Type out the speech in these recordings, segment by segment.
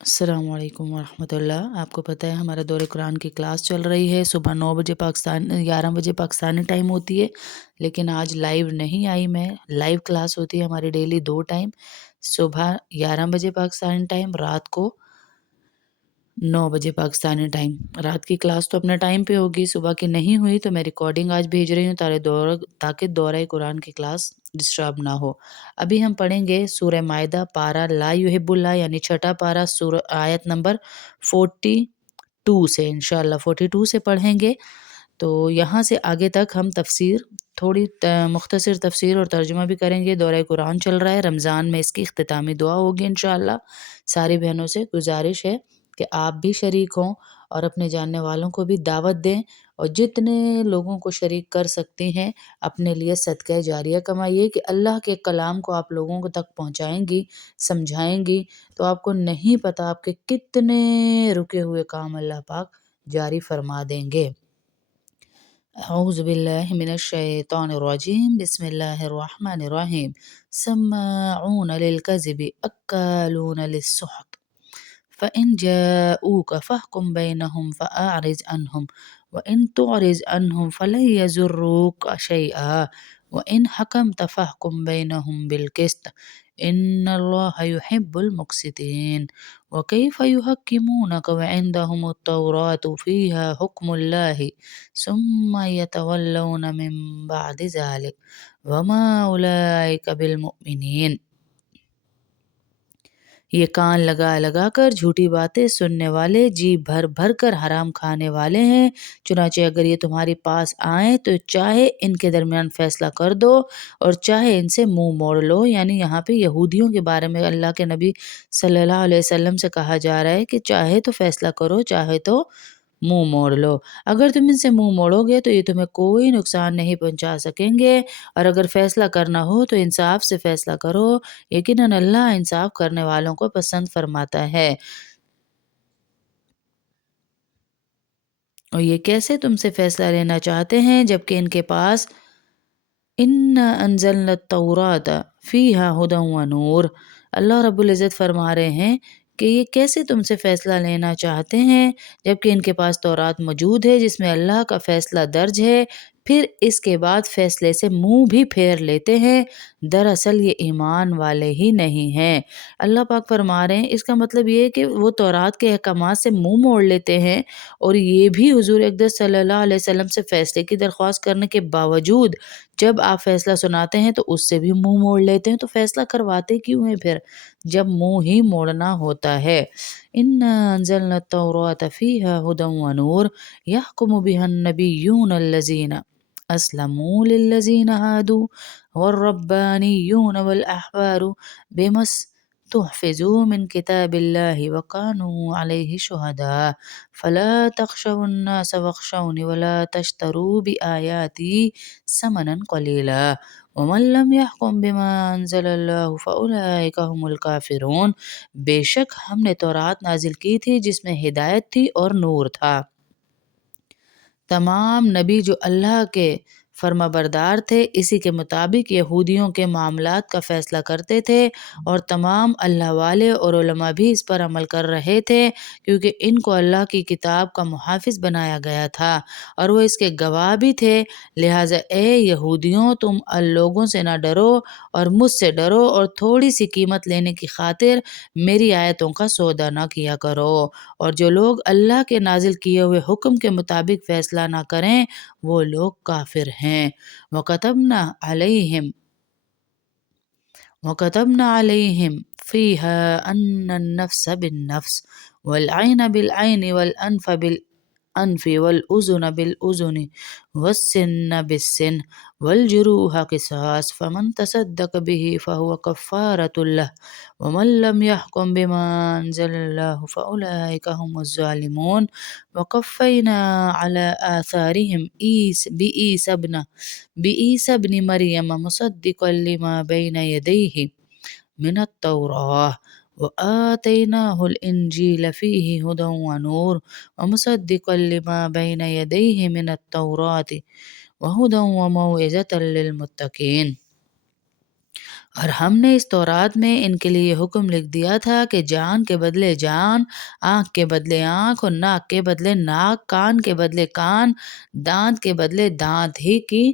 السلام علیکم ورحمۃ اللہ۔ آپ کو پتہ ہے ہمارا دور قرآن کی کلاس چل رہی ہے، صبح 9 بجے 11 بجے پاکستانی ٹائم ہوتی ہے، لیکن آج لائیو نہیں آئی میں۔ لائیو کلاس ہوتی ہے ہماری ڈیلی 2 ٹائم، صبح 11 بجے پاکستانی ٹائم، رات کو 9 بجے پاکستانی ٹائم۔ رات کی کلاس تو اپنے ٹائم پہ ہوگی، صبح کی نہیں ہوئی تو میں ریکارڈنگ آج بھیج رہی ہوں تاکہ دورہ قرآن کی کلاس ڈسٹرب نہ ہو۔ ابھی ہم پڑھیں گے سورہ مائدہ پارہ لا یحب اللہ، یعنی چھٹا پارہ، آیت نمبر 42 سے، انشاءاللہ 42 سے پڑھیں گے۔ تو یہاں سے آگے تک ہم تفسیر تھوڑی مختصر تفسیر اور ترجمہ بھی کریں گے۔ دورہ قرآن چل رہا ہے، رمضان میں اس کی اختتامی دعا ہوگی انشاءاللہ۔ ساری بہنوں سے گزارش ہے کہ آپ بھی شریک ہوں اور اپنے جاننے والوں کو بھی دعوت دیں، اور جتنے لوگوں کو شریک کر سکتی ہیں اپنے لیے صدقہ جاریہ کمائیے کہ اللہ کے کلام کو آپ لوگوں کو تک پہنچائیں گی، سمجھائیں گی، تو آپ کو نہیں پتہ آپ کے کتنے رکے ہوئے کام اللہ پاک جاری فرما دیں گے۔ اعوذ باللہ من الشیطان الرجیم، بسم اللہ الرحمن الرحیم۔ سماعون للکذب اکالون للسحت، فإن جاءوك فاحكم بينهم فأعرض عنهم وإن تعرض عنهم فلن يضروك شيئا وإن حكمت فاحكم بينهم بالقسط إن الله يحب المقسطين وكيف يحكمونك وعندهم التوراة فيها حكم الله ثم يتولون من بعد ذلك وما أولئك بالمؤمنين۔ یہ کان لگا لگا کر جھوٹی باتیں سننے والے، جی بھر بھر کر حرام کھانے والے ہیں۔ چنانچہ اگر یہ تمہارے پاس آئیں تو چاہے ان کے درمیان فیصلہ کر دو اور چاہے ان سے منہ موڑ لو۔ یعنی یہاں پہ یہودیوں کے بارے میں اللہ کے نبی صلی اللہ علیہ وسلم سے کہا جا رہا ہے کہ چاہے تو فیصلہ کرو، چاہے تو منہ موڑ لو۔ اگر تم ان سے منہ موڑو گے تو یہ تمہیں کوئی نقصان نہیں پہنچا سکیں گے، اور اگر فیصلہ کرنا ہو تو انصاف سے فیصلہ کرو، یقیناً اللہ انصاف کرنے والوں کو پسند فرماتا ہے۔ اور یہ کیسے تم سے فیصلہ لینا چاہتے ہیں جبکہ ان کے پاس اِنَّا أَنزَلْنَا التَّوْرَاةَ فِيهَا هُدًى وَنُورٌ، اللہ رب العزت فرما رہے ہیں کہ یہ کیسے تم سے فیصلہ لینا چاہتے ہیں جبکہ ان کے پاس تورات موجود ہے جس میں اللہ کا فیصلہ درج ہے، پھر اس کے بعد فیصلے سے منہ بھی پھیر لیتے ہیں۔ دراصل یہ ایمان والے ہی نہیں ہیں۔ اللہ پاک فرما رہے ہیں اس کا مطلب یہ ہے کہ وہ تورات کے احکامات سے منہ موڑ لیتے ہیں، اور یہ بھی حضور اقدس صلی اللہ علیہ وسلم سے فیصلے کی درخواست کرنے کے باوجود جب آپ فیصلہ سناتے ہیں تو اس سے بھی منہ موڑ لیتے ہیں۔ تو فیصلہ کرواتے کیوں ہیں پھر جب منہ ہی موڑنا ہوتا ہے؟ إِنَّا أَنزَلْنَا التَّوْرَاةَ فِيهَا هُدًى وَنُورٌ يَحْكُمُ بِهَا النَّبِيُّونَ الَّذِينَ أَسْلَمُوا لِلَّذِينَ هَادُوا وَالرَّبَّانِيُّونَ وَالْأَحْبَارُ بِمَا اسْتُحْفِظُوا مِنْ كِتَابِ اللَّهِ وَكَانُوا عَلَيْهِ شُهَدَاءَ فَلَا تَخْشَوُا النَّاسَ وَاخْشَوْنِ وَلَا تَشْتَرُوا بِآيَاتِي ثَمَنًا قَلِيلًا وَمَن لَّمْ يَحْكُم بِمَا أَنزَلَ اللَّهُ فَأُولَٰئِكَ هُمُ الْكَافِرُونَ۔ بے شک ہم نے تورات نازل کی تھی جس میں ہدایت تھی اور نور تھا۔ تمام نبی جو اللہ کے فرما بردار تھے اسی کے مطابق یہودیوں کے معاملات کا فیصلہ کرتے تھے، اور تمام اللہ والے اور علماء بھی اس پر عمل کر رہے تھے کیونکہ ان کو اللہ کی کتاب کا محافظ بنایا گیا تھا اور وہ اس کے گواہ بھی تھے۔ لہٰذا اے یہودیوں، تم لوگوں سے نہ ڈرو اور مجھ سے ڈرو، اور تھوڑی سی قیمت لینے کی خاطر میری آیتوں کا سودا نہ کیا کرو، اور جو لوگ اللہ کے نازل کیے ہوئے حکم کے مطابق فیصلہ نہ کریں وہ لوگ کافر ہیں۔ وَكَتَبْنَا عَلَيْهِمْ فِيهَا أَنَّ النَّفْسَ بِالنَّفْسِ وَالْعَيْنَ بِالْعَيْنِ وَالْأَنْفَ بِالْأَنْفِ وَالْأُذُنَ بِالْأُذُنِ وَالسِّنَّ بِالسِّنِّ وَالْجُرُوحَ قِصَاصٌ فَمَن تَصَدَّقَ بِهِ فَهُوَ كَفَّارَةٌ لَّهُ وَمَن لَّمْ يَحْكُم بِمَا أَنزَلَ اللَّهُ فَأُولَٰئِكَ هُمُ الظَّالِمُونَ وَقَفَّيْنَا عَلَىٰ آثَارِهِمْ بِعِيسَى ابْنِ مَرْيَمَ مُصَدِّقًا لِّمَا بَيْنَ يَدَيْهِ مِنَ التَّوْرَاةِ وَآتَيْنَاهُ الْإِنجِيلَ فِيهِ هُدًى وَنُورٌ وَمُصَدِّقًا لِّمَا بَيْنَ يَدَيْهِ مِنَ التَّوْرَاةِ وَهُدًى وَمَوْعِظَةً لِّلْمُتَّقِينَ۔ اور ہم نے اس تورات میں ان کے لیے حکم لکھ دیا تھا کہ جان کے بدلے جان، آنکھ کے بدلے آنکھ اور ناک کے بدلے ناک، کان کے بدلے کان، دانت کے بدلے دانت ہی کی،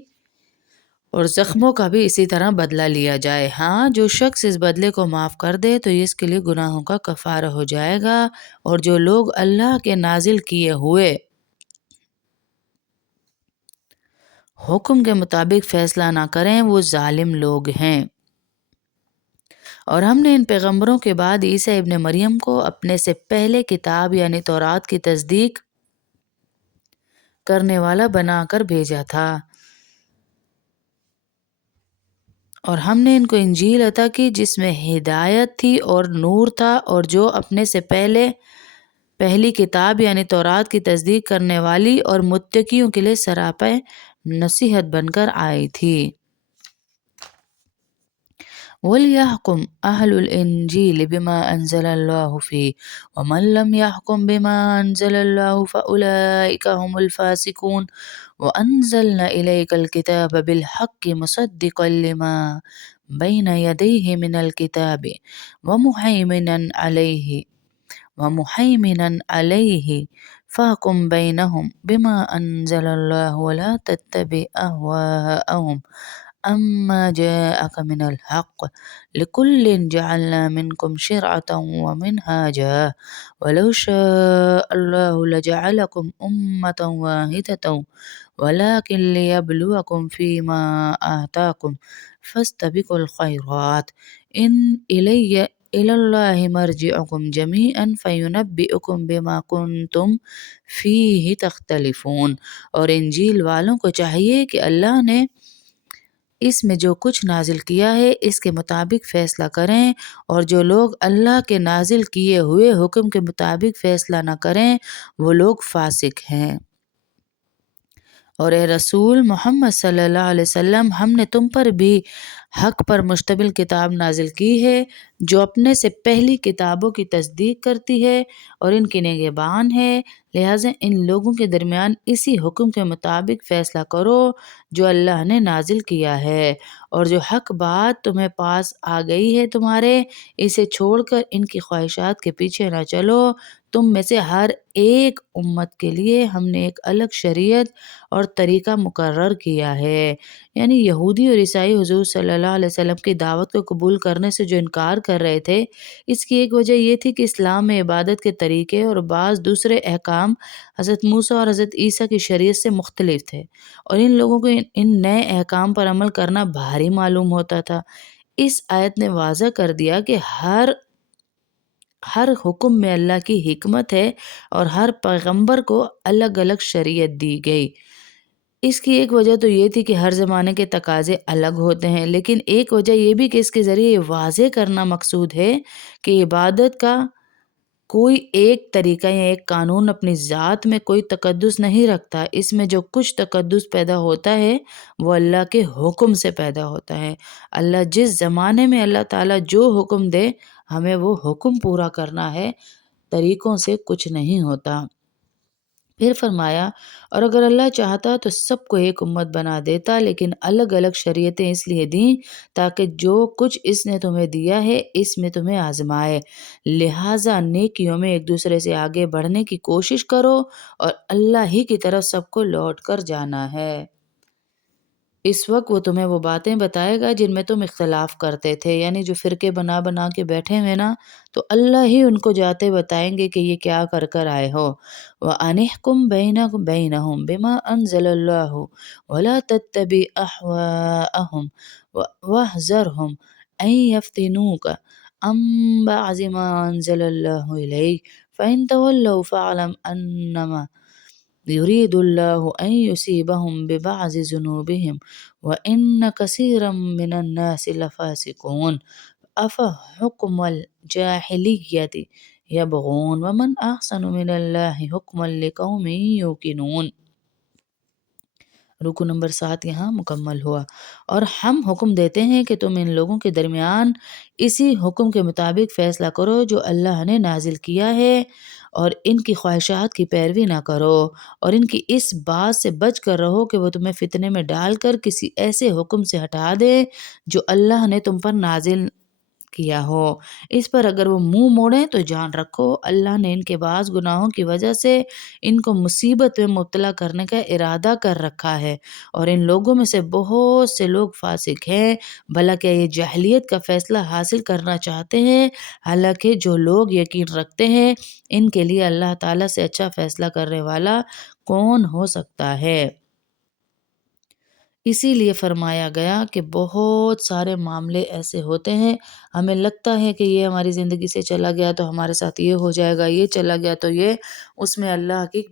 اور زخموں کا بھی اسی طرح بدلہ لیا جائے۔ ہاں، جو شخص اس بدلے کو معاف کر دے تو اس کے لیے گناہوں کا کفارہ ہو جائے گا، اور جو لوگ اللہ کے نازل کیے ہوئے حکم کے مطابق فیصلہ نہ کریں وہ ظالم لوگ ہیں۔ اور ہم نے ان پیغمبروں کے بعد عیسیٰ ابن مریم کو اپنے سے پہلے کتاب یعنی تورات کی تصدیق کرنے والا بنا کر بھیجا تھا، اور ہم نے ان کو انجیل عطا کی جس میں ہدایت تھی اور نور تھا، اور جو اپنے سے پہلی کتاب یعنی تورات کی تصدیق کرنے والی اور متقیوں کے لیے سراپا نصیحت بن کر آئی تھی۔ وَلْيَحْكُمْ أَهْلُ الْإِنْجِيلِ بِمَا أَنزَلَ اللَّهُ فِيهِ وَمَنْ لَمْ يَحْكُمْ بِمَا أَنزَلَ اللَّهُ فَأُولَئِكَ هُمُ الْفَاسِقُونَ وَأَنزَلْنَا إِلَيْكَ الْكِتَابَ بِالْحَقِّ مُصَدِّقًا لِمَا بَيْنَ يَدَيْهِ مِنَ الْكِتَابِ وَمُهَيْمِنًا عَلَيْهِ فَاحْكُمْ بَيْنَهُمْ بِمَا أَنزَلَ اللَّهُ وَلَا تَتَّبِعْ أَهْوَاءَهُمْ أَمَّا جَاءَكَ مِنَ الْحَقِّ لِكُلٍّ جَعَلْنَا مِنْكُمْ شِرْعَةً وَمِنْهَاجًا وَلَوْ شَاءَ اللَّهُ لَجَعَلَكُمْ أُمَّةً وَاحِدَةً وَلَكِنْ لِيَبْلُوَكُمْ فِيمَا آتَاكُمْ فَاسْتَبِقُوا الْخَيْرَاتِ إِلَى اللَّهِ مَرْجِعُكُمْ جَمِيعًا فَيُنَبِّئُكُمْ بِمَا كُنْتُمْ فِيهِ تَخْتَلِفُونَ۔ اور انجیل والوں کو چاہیے کہ اللہ نے اس میں جو کچھ نازل کیا ہے اس کے مطابق فیصلہ کریں، اور جو لوگ اللہ کے نازل کیے ہوئے حکم کے مطابق فیصلہ نہ کریں وہ لوگ فاسق ہیں۔ اور اے رسول محمد صلی اللہ علیہ وسلم، ہم نے تم پر بھی حق پر مشتمل کتاب نازل کی ہے جو اپنے سے پہلی کتابوں کی تصدیق کرتی ہے اور ان کی نگہبان ہے، لہٰذا ان لوگوں کے درمیان اسی حکم کے مطابق فیصلہ کرو جو اللہ نے نازل کیا ہے، اور جو حق بات تمہیں پاس آ گئی ہے تمہارے، اسے چھوڑ کر ان کی خواہشات کے پیچھے نہ چلو۔ تم میں سے ہر ایک امت کے لیے ہم نے ایک الگ شریعت اور طریقہ مقرر کیا ہے، یعنی یہودی اور عیسائی حضور صلی اللہ علیہ وسلم کی دعوت کو قبول کرنے سے جو انکار کر رہے تھے، اس کی ایک وجہ یہ تھی کہ اسلام میں عبادت کے طریقے اور بعض دوسرے احکام حضرت موسیٰ اور حضرت عیسیٰ کی شریعت سے مختلف تھے، اور ان لوگوں کو ان نئے احکام پر عمل کرنا بھاری معلوم ہوتا تھا۔ اس آیت نے واضح کر دیا کہ ہر حکم میں اللہ کی حکمت ہے اور ہر پیغمبر کو الگ الگ شریعت دی گئی۔ اس کی ایک وجہ تو یہ تھی کہ ہر زمانے کے تقاضے الگ ہوتے ہیں، لیکن ایک وجہ یہ بھی کہ اس کے ذریعے یہ واضح کرنا مقصود ہے کہ عبادت کا کوئی ایک طریقہ یا ایک قانون اپنی ذات میں کوئی تقدس نہیں رکھتا، اس میں جو کچھ تقدس پیدا ہوتا ہے وہ اللہ کے حکم سے پیدا ہوتا ہے۔ اللہ جس زمانے میں اللہ تعالیٰ جو حکم دے ہمیں وہ حکم پورا کرنا ہے، طریقوں سے کچھ نہیں ہوتا۔ پھر فرمایا، اور اگر اللہ چاہتا تو سب کو ایک امت بنا دیتا، لیکن الگ الگ شریعتیں اس لیے دیں تاکہ جو کچھ اس نے تمہیں دیا ہے اس میں تمہیں آزمائے، لہٰذا نیکیوں میں ایک دوسرے سے آگے بڑھنے کی کوشش کرو اور اللہ ہی کی طرف سب کو لوٹ کر جانا ہے۔ اس وقت وہ تمہیں وہ باتیں بتائے گا جن میں تم اختلاف کرتے تھے، یعنی جو فرقے بنا بنا کے بیٹھے ہوئے نا، تو اللہ ہی ان کو جاتے بتائیں گے کہ یہ کیا کر کر آئے ہو۔ وَأَنِحْكُمْ بَيْنَهُمْ بِمَا أَنزَلَ اللَّهُ وَلَا تَتَّبِعْ أَهْوَاءَهُمْ وَاحْذَرْهُمْ أَن يَفْتِنُوكَ عَن بَعْضِ مَا أَنزَلَ اللَّهُ إِلَيْكَ فَإِن تَوَلَّوْا فَاعْلَمْ أَنَّمَا يُرِيدُ اللَّهُ أَن يُصِيبَهُم بِبَعْضِ ذُنُوبِهِمْ وَإِنَّ كَثِيرًا مِّنَ النَّاسِ لَفَاسِقُونَ أَفَحُكْمَ الْجَاهِلِيَّةِ يَبْغُونَ وَمَنْ أَحْسَنُ مِنَ اللَّهِ حُكْمًا لِقَوْمٍ يُوقِنُونَ۔ رکو نمبر 7 یہاں مکمل ہوا۔ اور ہم حکم دیتے ہیں کہ تم ان لوگوں کے درمیان اسی حکم کے مطابق فیصلہ کرو جو اللہ نے نازل کیا ہے، اور ان کی خواہشات کی پیروی نہ کرو، اور ان کی اس بات سے بچ کر رہو کہ وہ تمہیں فتنے میں ڈال کر کسی ایسے حکم سے ہٹا دے جو اللہ نے تم پر نازل کیا ہو۔ اس پر اگر وہ منہ موڑیں تو جان رکھو اللہ نے ان کے بعض گناہوں کی وجہ سے ان کو مصیبت میں مبتلا کرنے کا ارادہ کر رکھا ہے، اور ان لوگوں میں سے بہت سے لوگ فاسق ہیں۔ بھلا کیا یہ جاہلیت کا فیصلہ حاصل کرنا چاہتے ہیں؟ حالانکہ جو لوگ یقین رکھتے ہیں ان کے لیے اللہ تعالیٰ سے اچھا فیصلہ کرنے والا کون ہو سکتا ہے؟ اسی لیے فرمایا گیا کہ بہت سارے معاملے ایسے ہوتے ہیں، ہمیں لگتا ہے کہ یہ ہماری زندگی سے چلا گیا تو ہمارے ساتھ یہ ہو جائے گا، یہ چلا گیا تو یہ، اس میں اللہ کی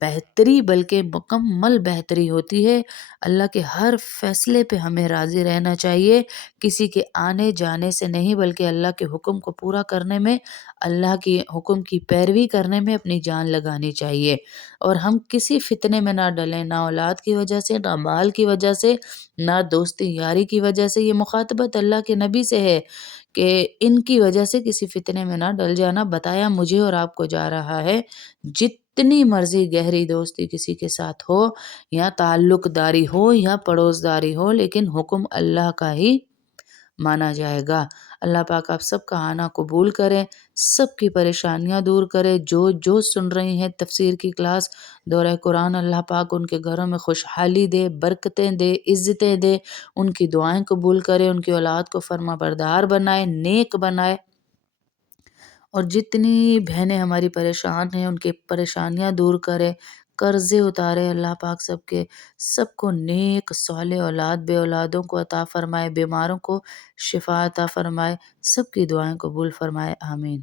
بہتری بلکہ مکمل بہتری ہوتی ہے۔ اللہ کے ہر فیصلے پہ ہمیں راضی رہنا چاہیے، کسی کے آنے جانے سے نہیں، بلکہ اللہ کے حکم کو پورا کرنے میں، اللہ کی حکم کی پیروی کرنے میں اپنی جان لگانی چاہیے، اور ہم کسی فتنے میں نہ ڈلیں، نہ اولاد کی وجہ سے، نہ مال کی وجہ سے، نہ دوستی یاری کی وجہ سے۔ یہ مخاطبت اللہ کے نبی سے ہے کہ ان کی وجہ سے کسی فتنے میں نہ ڈل جانا۔ بتایا مجھے اور آپ کو جا رہا ہے، جتنی مرضی گہری دوستی کسی کے ساتھ ہو، یا تعلق داری ہو یا پڑوس داری ہو، لیکن حکم اللہ کا ہی مانا جائے گا۔ اللہ پاک آپ سب کا آنا قبول کرے، سب کی پریشانیاں دور کرے۔ جو سن رہی ہیں تفسیر کی کلاس، دورہ قرآن، اللہ پاک ان کے گھروں میں خوشحالی دے، برکتیں دے، عزتیں دے، ان کی دعائیں قبول کرے، ان کی اولاد کو فرما بردار بنائے، نیک بنائے، اور جتنی بہنیں ہماری پریشان ہیں ان کی پریشانیاں دور کرے، قرضے اتارے اللہ پاک سب کو نیک صالح اولاد، بے اولادوں کو عطا فرمائے، بیماروں کو شفا عطا فرمائے، سب کی دعائیں قبول فرمائے، آمین۔